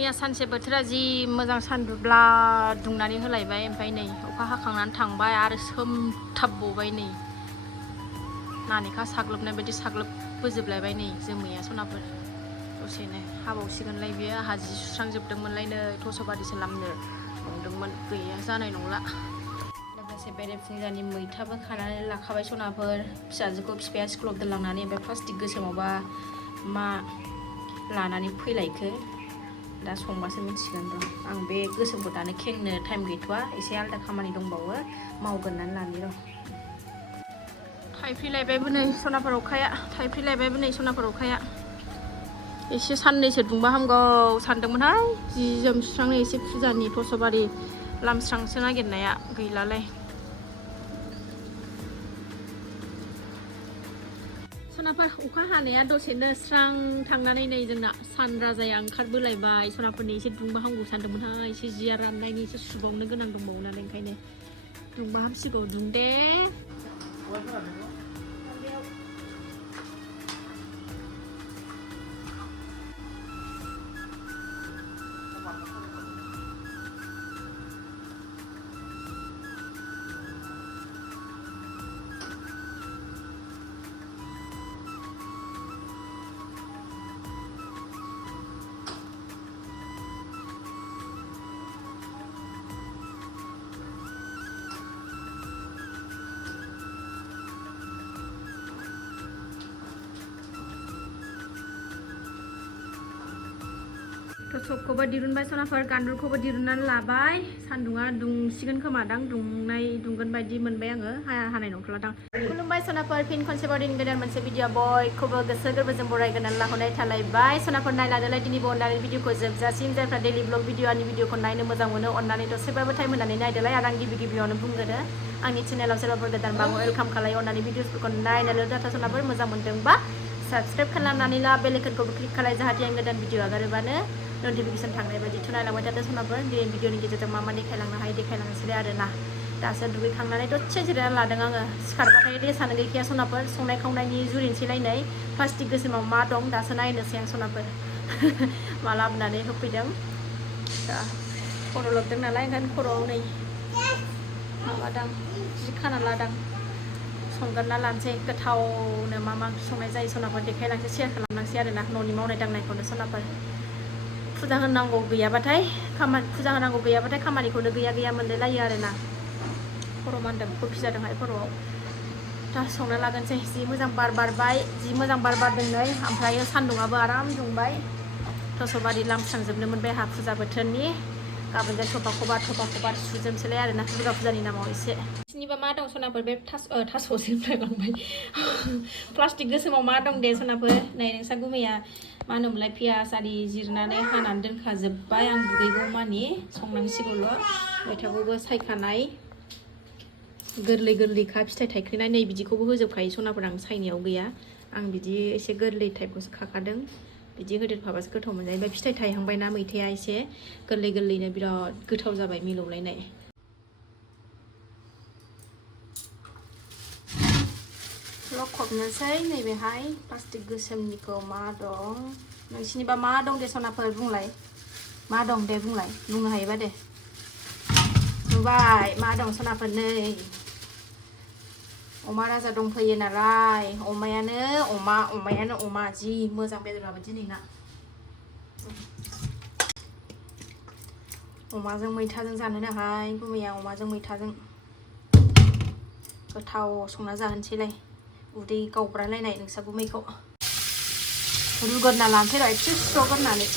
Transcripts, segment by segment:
मैया सानसे बोथोरा जि मोजां सानदुंब्ला दुंनानै होलायबाय ओमफ्राय नै अखा हाखांनानै थांबाय आरो सोमथाबबावबाय नै नानेखा साग्लोबनाय बायदि साग्लोबबोजोबलायबाय नै जोमैया सनाफोर दसेनो हाबावसिगोनलाय बियो आंहा जि सुस्रांजोबदोंमोनलाय नै थसबादिसो लामनो नंदोंमोन गैया जानाय नंला लोगोसे बेरे फुंजानि मैथाबो खानानै लाखाबाय सनाफोर फिसाजोखौ बिफाया स्कुलाव दोनलांनानै ओमफ्राय प्लास्टिक गोसोमावबा मा लानानै फैलायखो दा संबासो मिथिगोन र' आं बे गोसोमखौ दानो खेंनो टाइम गैथ'वा एसे आलदा खामानि दंबावो मावगोन होननानै लानि र' थाइफ्रिलायबायबो नै सनाफोर अखाया थाइफ्रिलायबायबो नै सनाफोर अखाया एसे साननैसो दुंबा हामगौ सानदोंमोनहाय जि जोम सुस्रांनो एसे फुजानि थसबारि लामस्रांसो नागिरनाया गैलालाय सनाफोर अखा हानाया दसेनो स्रां थांनानै नै जोंना सान राजाया ओंखारबोलायबाय सनाफोरनि एसे दुंबा हामगौ सानदोंमोनहाय एसे जिया राननायनि एसे सुबावनो गोनां दंबावो नालाय ओंखायनो दुंबा हामसिगौ दुंदे सबखौबो दिरुनबाय सनाफोर गान्दुरखौबो दिरुननानै लाबाय सान्दुङा दुंसिगोन खोमादां दुंगोन बायदि मोनबाय आङो हानाय नंथ'लादां खुलुमबाय सनाफोर फिन खनसेबाव दिनै गोदान मोनसे भिडिअ बयखौबो गोसो गोरबोजों बरायगोनानै लाहरनाय थालायबाय सनाफोर नायलादोलाय दिनैबो अननानै भिडिअखौ जोबजासिम जायफ्रा डेलि ब्लग भिडिअनि भिडिअखौ नायनो मोजां मोनो अननानै दसेबाबो टाइम होनानै नायदोलाय आरो आं गिबियावनो बुंगोन आंनि चेनेलाव सोरबाफोर गोदानबा वेलकाम खालायो अननानै भिडिअसफोरखौ नायनानै डाटा सनाफोर मोजां मोनदोंबा साबस्क्राइब खालामनानै ला बेल आइकनखौबो क्लिक खालाय जाहाथे आं गोदान भिडिअ आगारोबानो नटिफिकेसन थांनाय बायदि थुनायलांबाय थादों सनाफोर दिनै भिडिअनि गेजेरजों मा मा देखायलांनो हायो देखायलांनोसैलाय आरोना दासो दुगैखांनानै दसे जिरायना लादों आङो सिखारबाथाय रेसानो गैखाया सनाफोर संनाय खावनायनि जुरिनोसैलाय नै प्लास्टिक गोसोमाव मा दं दासो नायनोसै आं सनाफोर मा लाबोनानै होफैदों दा खर' लोबदों नालाय ओंखायनो खर'आव नै माबादां जि खाना लादां संगोरना लानोसै गोथावनो मा मा संनाय जायो सनाफोर देखायलांसै शेयार खालामलांसै आरोना न'नि मावनाय दांनायखौनो सनाफोर फुजा होनांगौ गैयाबाथाय खामानिखौनो गैया मोनलायलायो आरोना खर' मानदों कफि जादोंहाय खर'आव दा संना लागोनसै जि मोजां बार बारबाय जि मोजां बार बारदों नै ओमफ्राय सान्दुङाबो आराम दुंबाय थसबारि लामस्रांजोबनो मोनबाय आंहा फुजा बोथोरनि गाबोनजों थफा खबार सुजोबसैलाय आरोना दुर्गा फुजानि नामाव एसे सिनिबा मा दं सनाफोर बे थास'सो लांबाय प्लास्टिक गोसोमाव मा दं दे सनाफोर नै नोंसा गुमैया मा होनोमोनलाय पियास आरि जिरनानै हानानै दोनखाजोब्बाय आं दुगैगौ मानि संनांसिगौल' मैथाखौबो सायखानाय गोरलैखा फिथाइ थाइख्रिनाय नै बिदिखौबो होजोबखायो सनाफोर आं सायनायाव गैया आं बिदि एसे गोरलै टाइपखौसो खाखादों बिदि होदेरफाबासो गोथाव मोनजायो ओमफ्राय फिथाइ थाइहांबायना मैथाया एसे गोरलैनो बिराद गोथाव जाबाय मिलौलायनाय लखबनोसै नैबेहाय प्लास्टिक गोसोमनिखौ मा दं नोंसिनिबा मा दं दे सनाफोर बुंलाय मा दं दे बुंलाय बुंनो हायोबा दे नुबाय मा दं सनाफोर नै अमा राजा दंफैयो नालाय अमायानो अमा जि मोजां बेदराबो दिनैना अमाजों मैथाजों जानोनोहाय गुमैया अमाजों मैथाजों गोथाव संना जाहोनोसैलाय उदै गावब्रालायनाय नोंसा गुमैखौ रुगोरना लानोसै र' एसे सुस्र'गोरनानै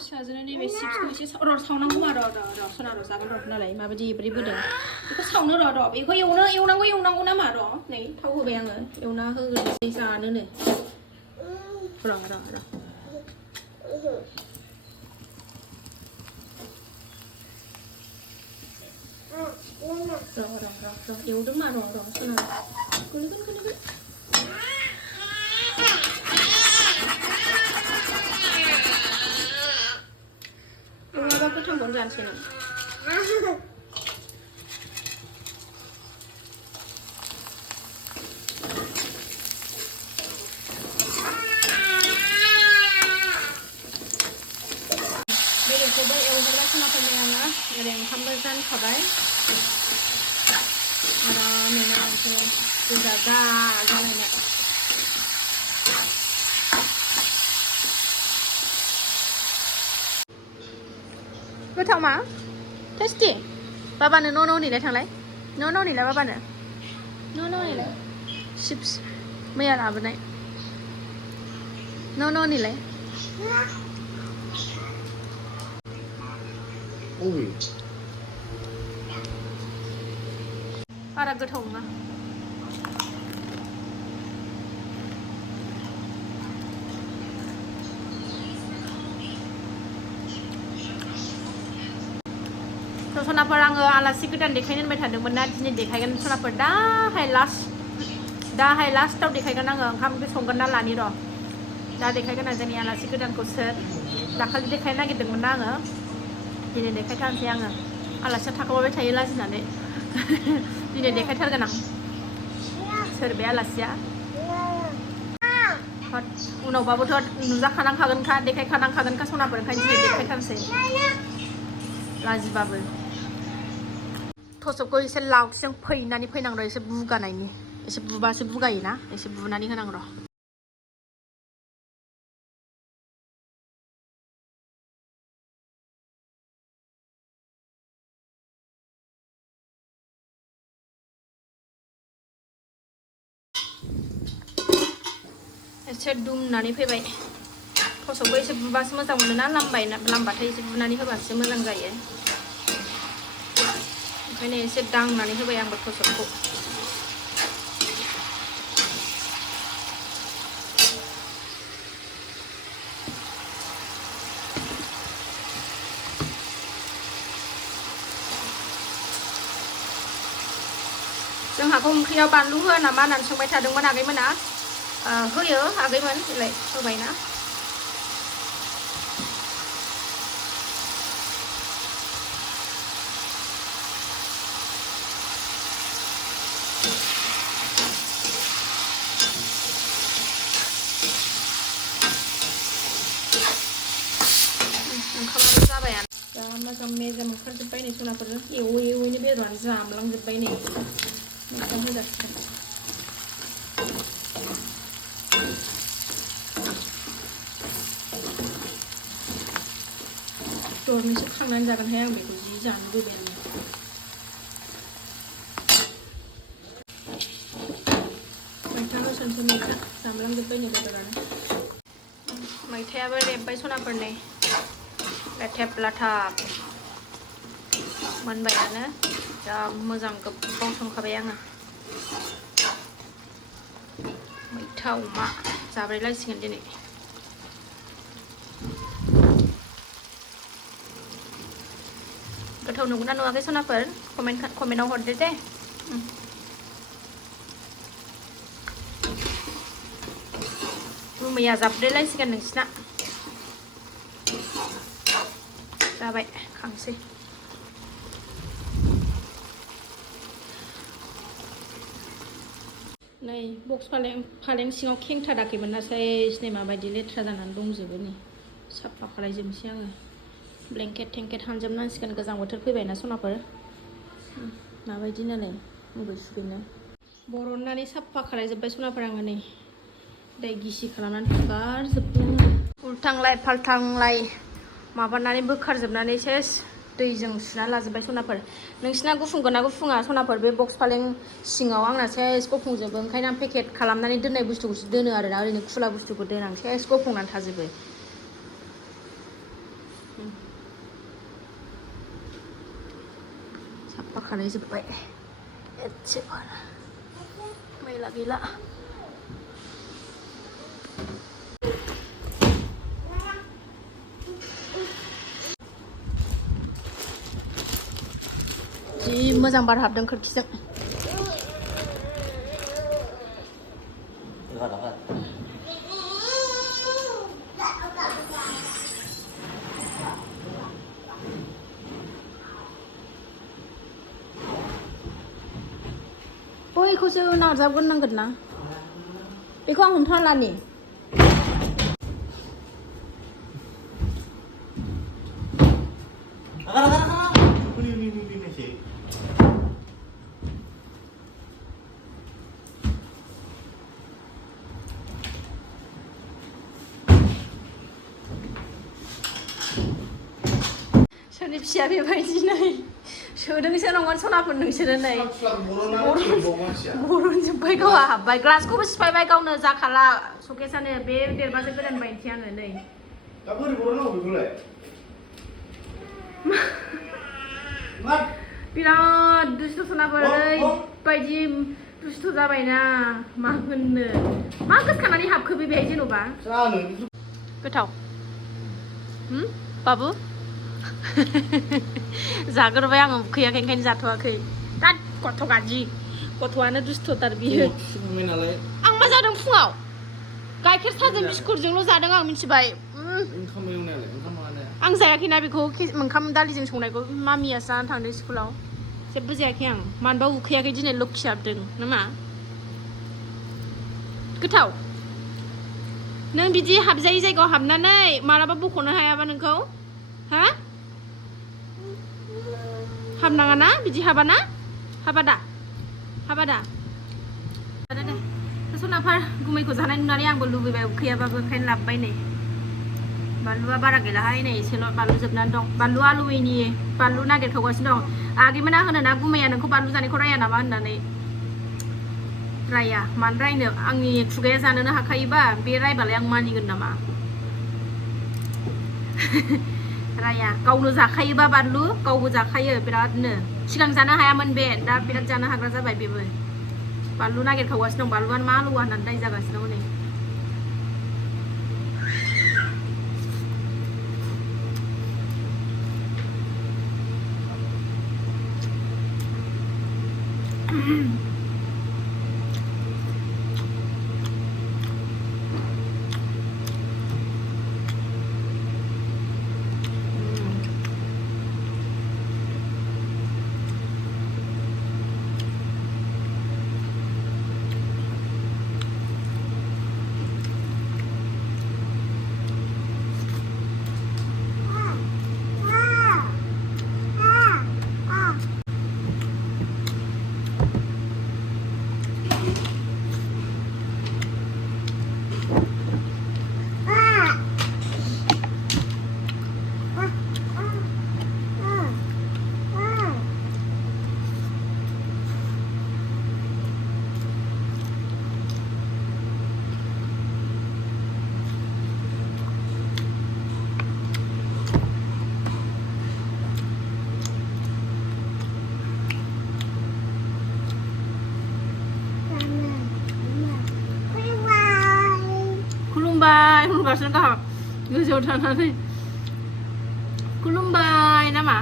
फिसाजोनो नैबे चिप्सखौ एसे सावनांगौ र' सना र' जागोन र' नालाय माबायदि बोरै बोदों बेखौ सावनो र' बेखौ एवनांगौ नामा र' नै थाव होबाय आङो एवना होग्रोनोसै जानोनो र' एवदों मा र' सना गोलैगोन नङाबा गोथांखौनो जानोसै नों बेदरखौबो एवहरबाय खोनाफैबाय आङो ओरै ओंखामबो जानखाबाय आरामैनो ओमफ्राय गोजा जालायनो गोथाव मा टेस्टि बाबानो न' होनैलाय थांलाय न' होनैलाय बाबानो न' होनैलाय चिप्स मैया लाबोनाय न' होनैलाय बारा गोथाव नङा सनाफोर आङो आलासि गोदान देखायनो होनबाय थादोंमोन ना दिनै देखायगोन सनाफोर दाहाय लास्टाव देखायगोन आङो ओंखाम ओंख्रि संगोन ना लानि र' दा देखायगोन आं जोंनि आलासि गोदानखौ सोर दाखालि देखायनो नागिरदोंमोन ना आङो दिनै देखायथारनोसै आङो आलासिया थाखोमाबाय थायो लाजिनानै दिनै देखायथारगोन आं सोर बे आलासिया उनावबाबोथ' नुजाखानांखागोनखा देखायखानांखागोनखा सनाफोर ओंखायनो दिनै देखायथारनोसै लाजिबाबो थसबखौ एसे लावथिजों फैनानै फैनांगौ एसे बुगानायनि एसे बुबासो बुगायोना एसे बुनानै होनांगौ र' एसे दुमनानै फैबाय थसबखौ एसे बुबासो मोजां मोनोना लामबाथाय एसे बुनानै होबासो मोजां जायो ओंखायनो एसे दांनानै होबाय आंबो थसबखौ जोंहाखौ ओंख्रियाव बानलु होआ नामा होननानै सोंबाय थादोंमोन आगैमोना होयो आगैमोन देलाय होबायना ओंखामाबो जाबायानो दा मोजां मेजेम ओंखारजोब्बाय नै सनाफोर एवैनो बेदरानो जामलांजोब्बाय नै मोजां होजासिगोन दरनैसो खांनानै जागोनहाय आं बेखौ जि जानो लुबैबाय आङो मैथा होसनसै मैथा जामलांजोब्बाय नै बेदरानो मैथायाबो रेबबाय सनाफोर नै लाथाब लाथाब मोनबायानो जा मोजां गोबाव संखाबाय आङो मैथा अमा जाब्रायलायसिगोन दिनै गोथाव नंगौना नुवाखै सनाफोर कमेन्टआव हरदो दे रुमैया जाब्रायलायसिगोन नोंसिना जाबाय खांसै नै बक्स फालें सिङाव खेंथाराखैमोन ना साइज नै माबायदि लेथ्रा जानानै दंजोबो नै साफा खालायजोबनोसै आङो ब्लेंकेट थेंकेट हानजोबनांसिगोन गोजां बोथोर फैबायना सनाफोर माबायदि नालाय मुगै सुगैनो बरननानै साफा खालायजोब्बाय सनाफोर आङो नै दै गिसि खालामनानै हुगारजोब्बाय आङो उल्थांलाय फाल्थांलाय माबानानै बोखारजोबनानै सेस दैजों सुना लाजोब्बाय सनाफोर नोंसिना गुफुंगोना गुफुङा सनाफोर बे बक्स फालें सिङाव आंना सेस गुफुंजोबो ओंखायनो आं पेकेट खालामनानै दोननाय बुस्थुखौसो दोनो आरोना ओरैनो खुला बुस्थुखौ दोना आं सेस गुफुंनानै थाजोबो खानाय जोब्बाय एसेबानो मैला गैला जि मोजां बार हाबदों खोरखिजों बैखौसो नारजाबगोन नांगोन ना बेखौ आं हमथाना लानि सोरनि फिसाया बेबायदि नै सोदोंसो नंगोन सनाफोर नोंसोरो नै बरनजोब्बाय गावहा हाबबाय ग्लासखौबो सिफायबाय गावनो जाखाला सकेसानो बे देरबासो गोदान बायनोसै आङो नै दा बोरै बरनांगौ बेखौलाय बिराद दुस्थ' सनाफोर ओरैबायदि दुस्थ' जाबायना मा होननो मा गोसोखांनानै हाबखो बेहाय जेन'बा गोथाव बाबु जाग्रोबाय आङो उखैयाखै ओंखायनो जाथ'वाखै दा गथ' गाज्रि गथ'आनो दुस्थ'थार बियो आं मा जादों फुङाव गाइखेर साजों बिस्कुटजोंल' जादों आं मिथिबाय आं जायाखैना बेखौ ओंखाम दालिजों संनायखौ मामियासो जानानै थांदों स्कुलाव जेबो जायाखै आं मानोबा उखैयाखै दिनै लोक्षि हाबदों नामा गोथाव नों बिदि हाबजायै जायगायाव हाबनानै मालाबा बख'नो हायाबा नोंखौ हा हाबनाङा ना बिदि हाबा दा सनाफोर गुमैखौ जानाय नुनानै आंबो लुबैबाय उखैयाबाबो ओंखायनो लाबोबाय नै बानलुआ बारा गैलाहाय नै एसेल' बानलु जोबनानै दं बानलु आलुनि बानलु नागिरखावगासिनो दं आगैमोना होनो ना गुमैया नोंखौ बानलु जानायखौ राया नामा होननानै राया मानो रायनो आंनि खुगाया जानोनो हाखायोबा बे रायबालाय आं मानिगोन नामा राया गावनो जाखायोबा बानलु गावबो जाखायो बिरादनो सिगां जानो हायामोन बे दा बिराद जानो हाग्रा जाबाय बेबो बानलु नागिरखावगासिनो दं बानलुआनो मा आलुवा होननानै दाय जागासिनो दं नै खुलुमबाय होनगासिनो गाहा गोजौआव थानानै खुलुमबाय नामा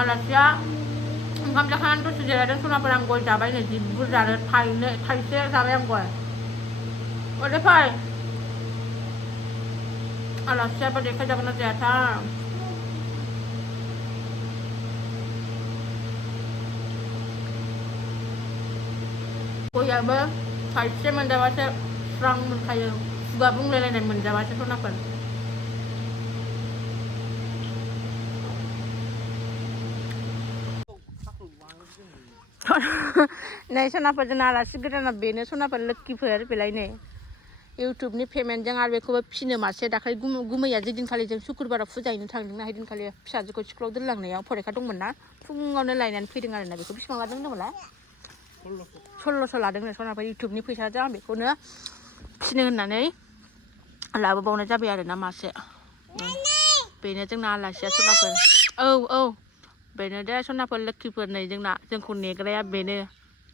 आलासिया ओंखाम जाखांनानै दसे जिरायदों सनाफोर आं गय जाबाय नै जि बुरजा थाइसे जाबाय आं गय ओरै फै आलासियाबो देखायजागोन ना जायाथाय गयाबो थाइसे मोनजाबासो स्रां मोनखायो खुगा बुंलायलायनाय मोनजाबासो सनाफोर नै सनाफोर जोंना आलासि गोदाना बेनो सनाफोर लोक्किफोर बेलाय नै इउटुबनि पेमेन्टजों आरो बेखौबो फिनो मासे दाखालि गुमैया जेदिनखालि जों शुक्रुबाराव फुजा हैनो थांदोंना हैदिनखालि फिसाजोखौ स्कुलाव दोनलांनायाव फरिखा दंमोन ना फुङावनो लायनानै फैदों आरोना बेखौ बेसेबां लादों होनदोंमोनलाय 1600 लादोंनो सनाफोर इउटुबनि फैसाजों आं बेखौनो फिनो होननानै लाबोबावनाय जाबाय आरोना मासे बेनो जोंना आलासिया सनाफोर औ बेनो दे सनाफोर लोखिफोर नै जोंना जोंखौ नेग्राया बेनो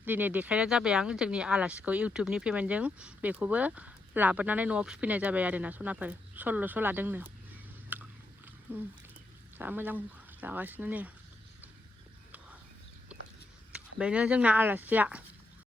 दिनै देखायनाय जाबाय आं जोंनि आलासिखौ इउटुबनि पेमेन्टजों बेखौबो लाबोनानै न'आव फिफैनाय जाबाय आरोना सनाफोर 1600 लादोंनो जा मोजां जागासिनो नै बेनो जोंना आलासिया